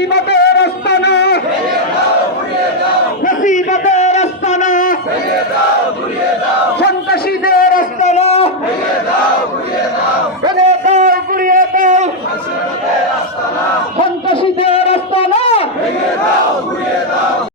Lima B.